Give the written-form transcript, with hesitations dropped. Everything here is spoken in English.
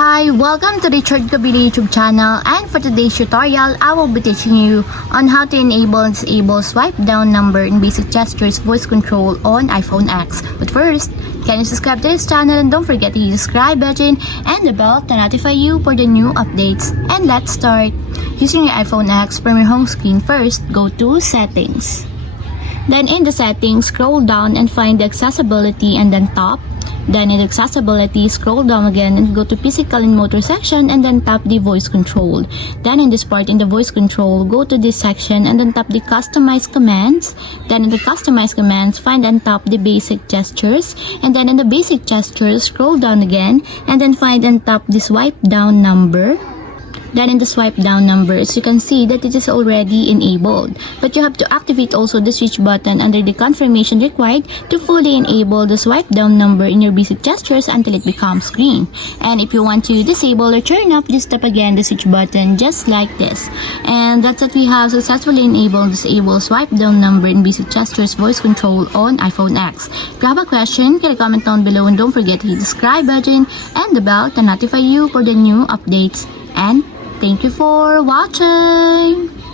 Hi, welcome to the Richard Kabili YouTube channel, and for today's tutorial, I will be teaching you on how to enable and disable swipe down number in basic gestures voice control on iPhone X. But first, can you subscribe to this channel and don't forget to hit the subscribe button and the bell to notify you for the new updates. And let's start. Using your iPhone X, from your home screen first, go to Settings. Then in the settings, scroll down and find the accessibility and then tap. Then in accessibility, scroll down again and go to physical and motor section and then tap the voice control. Then in this part, in the voice control, go to this section and then tap the customize commands. Then in the customize commands, find and tap the basic gestures. And then in the basic gestures, scroll down again and then find and tap the swipe down number. Then in the swipe down numbers, you can see that it is already enabled. But you have to activate also the switch button under the confirmation required to fully enable the swipe down number in your basic gestures until it becomes green. And if you want to disable or turn off, just tap again the switch button just like this. And that's it, we have successfully enabled disable swipe down number in basic gestures voice control on iPhone X. If you have a question, can comment down below and don't forget to hit the subscribe button and the bell to notify you for the new updates. And thank you for watching!